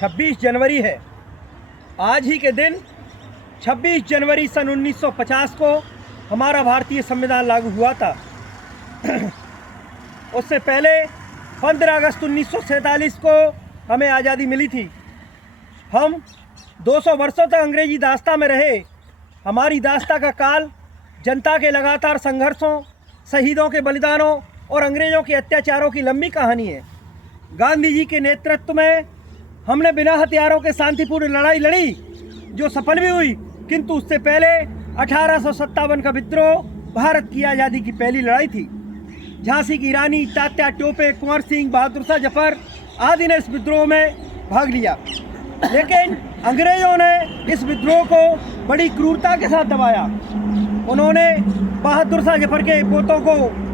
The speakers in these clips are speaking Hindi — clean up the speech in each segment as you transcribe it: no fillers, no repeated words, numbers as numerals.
26 जनवरी है। आज ही के दिन 26 जनवरी सन 1950 को हमारा भारतीय संविधान लागू हुआ था। उससे पहले 15 अगस्त 1947 को हमें आज़ादी मिली थी। हम 200 वर्षों तक अंग्रेजी दास्ता में रहे। हमारी दास्ता का काल जनता के लगातार संघर्षों, शहीदों के बलिदानों और अंग्रेज़ों के अत्याचारों की लंबी कहानी है। गांधी जी के नेतृत्व में हमने बिना हथियारों के शांतिपूर्ण लड़ाई लड़ी, जो सफल भी हुई, किंतु उससे पहले 1857 का विद्रोह भारत की आज़ादी की पहली लड़ाई थी। झांसी की रानी, तात्या टोपे, कुंवर सिंह, बहादुर शाह जफर आदि ने इस विद्रोह में भाग लिया, लेकिन अंग्रेज़ों ने इस विद्रोह को बड़ी क्रूरता के साथ दबाया। उन्होंने बहादुर शाह जफर के पोतों को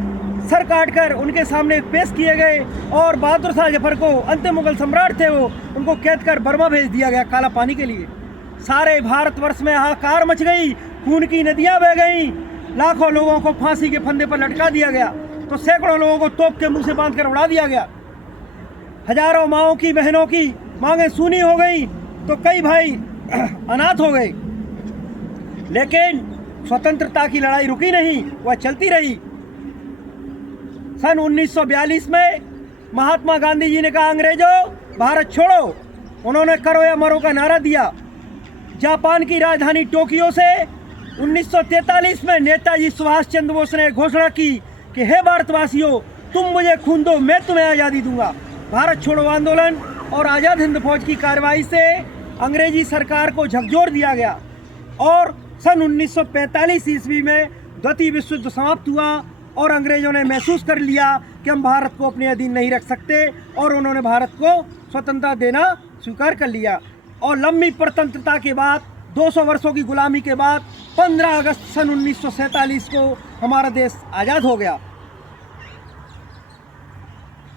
सर काटकर उनके सामने पेश किए गए और बहादुर शाह जफर को, अंतिम मुगल सम्राट थे वो, उनको कैद कर बर्मा भेज दिया गया काला पानी के लिए। सारे भारतवर्ष में हाहाकार मच गई, खून की नदियां बह गईं, लाखों लोगों को फांसी के फंदे पर लटका दिया गया, तो सैकड़ों लोगों को तोप के मुंह से बांधकर उड़ा दिया गया। हजारों माओं की, बहनों की मांगें सूनी हो गई, तो कई भाई अनाथ हो गए। लेकिन स्वतंत्रता की लड़ाई रुकी नहीं, वह चलती रही। सन 1942 में महात्मा गांधी जी ने कहा, अंग्रेजों भारत छोड़ो। उन्होंने करो या मरो का नारा दिया। जापान की राजधानी टोक्यो से 1943 में नेताजी सुभाष चंद्र बोस ने घोषणा की कि हे भारतवासियों, तुम मुझे खून दो, मैं तुम्हें आज़ादी दूंगा। भारत छोड़ो आंदोलन और आज़ाद हिंद फौज की कार्रवाई से अंग्रेजी सरकार को झकझोर दिया गया और सन 1945 ईस्वी में द्वितीय विश्व युद्ध समाप्त हुआ और अंग्रेजों ने महसूस कर लिया कि हम भारत को अपने अधीन नहीं रख सकते और उन्होंने भारत को स्वतंत्रता देना स्वीकार कर लिया। और लंबी परतंत्रता के बाद, 200 वर्षों की गुलामी के बाद 15 अगस्त सन 1947 को हमारा देश आज़ाद हो गया।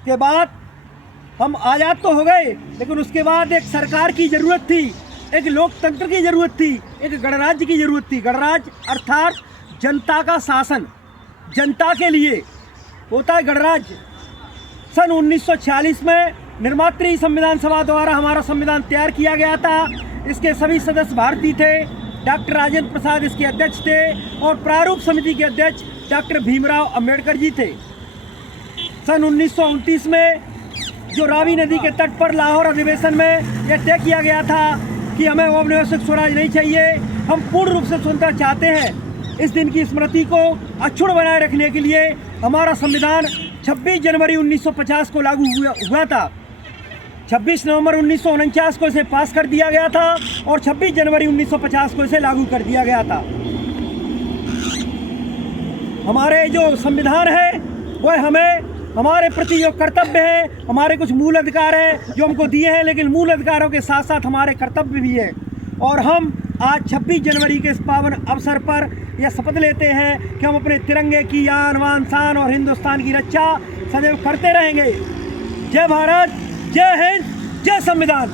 के बाद हम आज़ाद तो हो गए, लेकिन उसके बाद एक सरकार की ज़रूरत थी, एक लोकतंत्र की ज़रूरत थी, एक गणराज्य की ज़रूरत थी। गणराज्य अर्थात जनता का शासन, जनता के लिए होता है गणराज्य। सन 1946 में निर्मात्री संविधान सभा द्वारा हमारा संविधान तैयार किया गया था। इसके सभी सदस्य भारतीय थे। डॉक्टर राजेंद्र प्रसाद इसके अध्यक्ष थे और प्रारूप समिति के अध्यक्ष डॉक्टर भीमराव अंबेडकर जी थे। सन 1929 में जो रावी नदी के तट पर लाहौर अधिवेशन में यह तय किया गया था कि हमें औपनिवेशिक स्वराज नहीं चाहिए, हम पूर्ण रूप से स्वतंत्रता चाहते हैं। इस दिन की स्मृति को अक्षुण्ण बनाए रखने के लिए हमारा संविधान 26 जनवरी 1950 को लागू हुआ था। 26 नवंबर 1949 को इसे पास कर दिया गया था और 26 जनवरी 1950 को इसे लागू कर दिया गया था। हमारे जो संविधान है वह हमें, हमारे प्रति जो कर्तव्य है, हमारे कुछ मूल अधिकार हैं जो हमको दिए हैं, लेकिन मूल अधिकारों के साथ साथ हमारे कर्तव्य भी हैं। और हम आज 26 जनवरी के इस पावन अवसर पर यह शपथ लेते हैं कि हम अपने तिरंगे की आन बान शान और हिंदुस्तान की रक्षा सदैव करते रहेंगे। जय भारत, जय हिंद, जय संविधान।